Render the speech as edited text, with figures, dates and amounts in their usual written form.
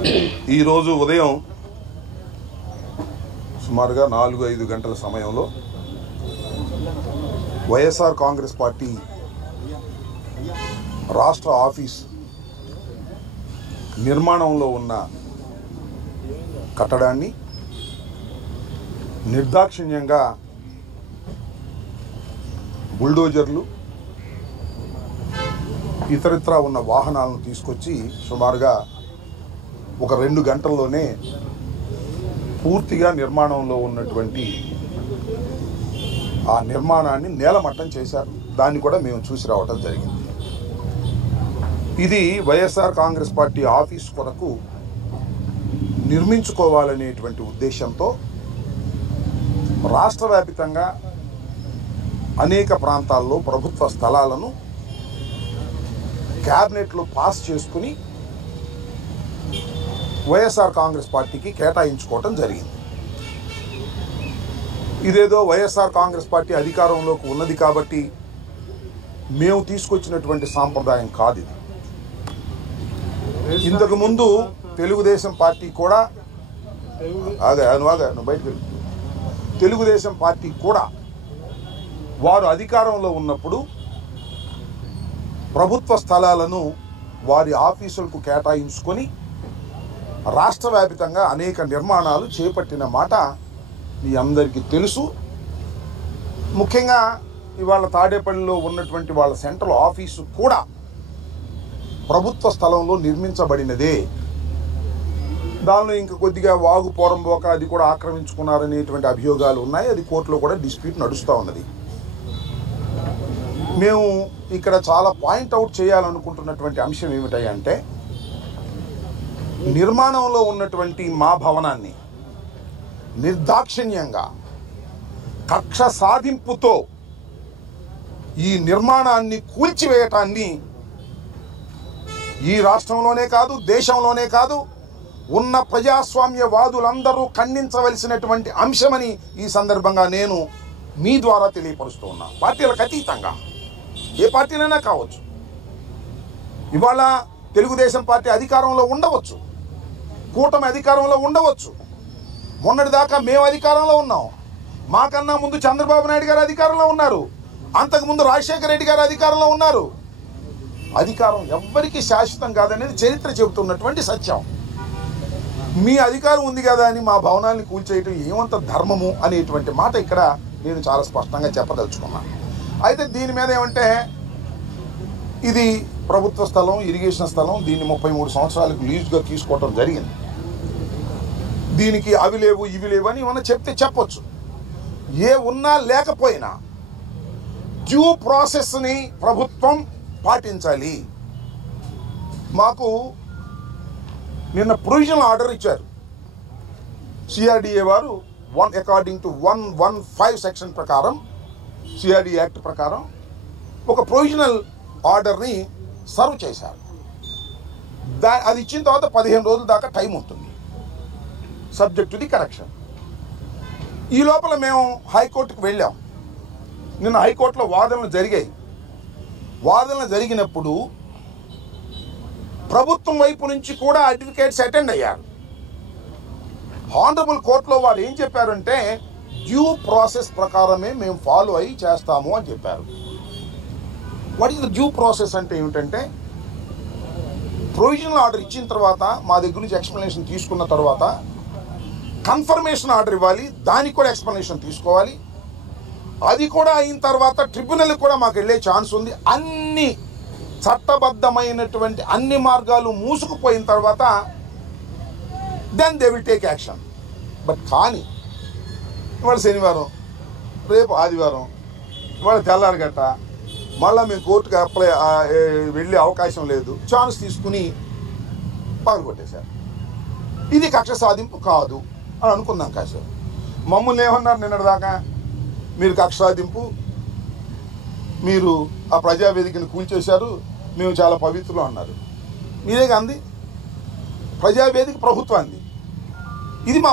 ఈరోజు ఉదయం సుమారుగా 4-5 గంటల సమయంలో వైఎస్ఆర్ కాంగ్రెస్ పార్టీ రాష్ట్ర ఆఫీస్ నిర్మాణంలో ఉన్న కట్టడాన్ని నిర్దాక్షిణ్యంగా బుల్డోజర్లు ఇతరత్రా ఉన్న వాహనాలను తీసుకొచ్చి సుమారుగా ఒక 2 గంటల్లోనే పూర్తిగా నిర్మాణంలో ఉన్నటువంటి ఆ నిర్మాణాన్ని నేలమట్టం చేశారు. దాన్ని కూడా మేము చూసి రావటం జరిగింది. ఇది వైఎస్ఆర్ కాంగ్రెస్ పార్టీ ఆఫీస్ కొరకు నిర్మించుకోవాలనేటువంటి ఉద్దేశంతో రాష్ట్ర వ్యాప్తంగా అనేక ప్రాంతాల్లో ప్రభుత్వ స్థలాలను క్యాబినెట్లో పాస్ చేసుకుని వైఎస్ఆర్ కాంగ్రెస్ పార్టీకి కేటాయించుకోవటం జరిగింది. ఇదేదో వైఎస్ఆర్ కాంగ్రెస్ పార్టీ అధికారంలోకి ఉన్నది కాబట్టి మేము తీసుకొచ్చినటువంటి సాంప్రదాయం కాదు. ఇది ఇంతకుముందు తెలుగుదేశం పార్టీ కూడా తెలుగుదేశం పార్టీ కూడా వారు అధికారంలో ఉన్నప్పుడు ప్రభుత్వ స్థలాలను వారి ఆఫీసులకు కేటాయించుకొని రాష్ట్ర వ్యాప్తంగా అనేక నిర్మాణాలు చేపట్టిన మాట మీ అందరికీ తెలుసు. ముఖ్యంగా ఇవాళ తాడేపల్లిలో ఉన్నటువంటి వాళ్ళ సెంట్రల్ ఆఫీసు కూడా ప్రభుత్వ స్థలంలో నిర్మించబడినదే. దానిలో ఇంకా కొద్దిగా వాగు పోరంబోక అది కూడా ఆక్రమించుకున్నారనేటువంటి అభియోగాలు ఉన్నాయి. అది కోర్టులో కూడా డిస్ప్యూట్ నడుస్తూ ఉన్నది. మేము ఇక్కడ చాలా పాయింట్అవుట్ చేయాలనుకుంటున్నటువంటి అంశం ఏమిటంటే, నిర్మాణంలో ఉన్నటువంటి మా భవనాన్ని నిర్దాక్షిణ్యంగా కక్ష సాధింపుతో ఈ నిర్మాణాన్ని కూల్చివేయటాన్ని ఈ రాష్ట్రంలోనే కాదు, దేశంలోనే కాదు, ఉన్న ప్రజాస్వామ్యవాదులందరూ ఖండించవలసినటువంటి అంశమని ఈ సందర్భంగా నేను మీ ద్వారా తెలియపరుస్తూ ఉన్నా. పార్టీలకు అతీతంగా ఏ పార్టీనైనా కావచ్చు. ఇవాళ తెలుగుదేశం పార్టీ అధికారంలో ఉండవచ్చు, కూటమి అధికారంలో ఉండవచ్చు. మొన్నటిదాకా మేము అధికారంలో ఉన్నాం. మాకన్నా ముందు చంద్రబాబు నాయుడు గారు అధికారంలో ఉన్నారు. అంతకుముందు రాజశేఖర రెడ్డి గారు అధికారంలో ఉన్నారు. అధికారం ఎవ్వరికీ శాశ్వతం కాదనేది చరిత్ర చెబుతున్నటువంటి సత్యం. మీ అధికారం ఉంది కదా అని మా భవనాన్ని కూల్చేయటం ఏమంత ధర్మము అనేటువంటి మాట ఇక్కడ నేను చాలా స్పష్టంగా చెప్పదలుచుకున్నాను. అయితే దీని మీద ఏమంటే, ఇది ప్రభుత్వ స్థలం, ఇరిగేషన్ స్థలం. దీన్ని 33 సంవత్సరాలకు లీజుగా తీసుకోవటం జరిగింది. దీనికి అవి లేవు ఇవి లేవు అని ఏమన్నా చెప్తే చెప్పొచ్చు. ఏ ఉన్నా లేకపోయినా డ్యూ ప్రాసెస్ని ప్రభుత్వం పాటించాలి. మాకు నిన్న ప్రొవిజనల్ ఆర్డర్ ఇచ్చారు సిఆర్డిఏ వారు. అకార్డింగ్ టు 115 సెక్షన్ ప్రకారం, సిఆర్డి యాక్ట్ ప్రకారం ఒక ప్రొవిజనల్ ఆర్డర్ని సర్వ్ చేశారు. అది ఇచ్చిన తర్వాత 15 రోజుల దాకా టైం ఉంటుంది, సబ్జెక్ట్ టు ది కరెక్షన్. ఈ లోపల మేము హైకోర్టుకు వెళ్ళాం. నిన్న హైకోర్టులో వాదనలు జరిగాయి. వాదనలు జరిగినప్పుడు ప్రభుత్వం వైపు నుంచి కూడా అడ్వకేట్స్ అటెండ్ అయ్యారు. హానరబుల్ కోర్టులో వారు ఏం చెప్పారంటే, డ్యూ ప్రాసెస్ ప్రకారమే మేము ఫాలో అయ్యి చేస్తాము అని చెప్పారు. What is the due process అంటే ఏమిటంటే, ప్రొవిజనల్ ఆర్డర్ ఇచ్చిన తర్వాత మా దగ్గర నుంచి ఎక్స్ప్లెనేషన్ తీసుకున్న తర్వాత కన్ఫర్మేషన్ ఆర్డర్ ఇవ్వాలి. దానికి కూడా ఎక్స్ప్లెనేషన్ తీసుకోవాలి. అది కూడా అయిన తర్వాత ట్రిబ్యునల్ కూడా మాకు వెళ్ళే ఛాన్స్ ఉంది. అన్ని చట్టబద్ధమైనటువంటి అన్ని మార్గాలు మూసుకుపోయిన తర్వాత then they will take action. But కానీ ఇవాళ శనివారం, రేపు ఆదివారం, ఇవాళ తెల్లారగట్ట మళ్ళీ మేము కోర్టుకు వెళ్ళే అవకాశం లేదు. ఛాన్స్ తీసుకుని పగలగొట్టేశారు. ఇది కక్ష సాధింపు కాదు అని అనుకున్నాం. కాసేపు మమ్మల్ని ఏమన్నారు నిన్నటిదాకా, మీరు కక్ష సాధింపు, మీరు ఆ ప్రజావేదికను కూల్చేశారు, మేము చాలా పవిత్రులు అన్నారు. మీరే అంది ప్రజావేదిక ప్రభుత్వాన్ని. ఇది మా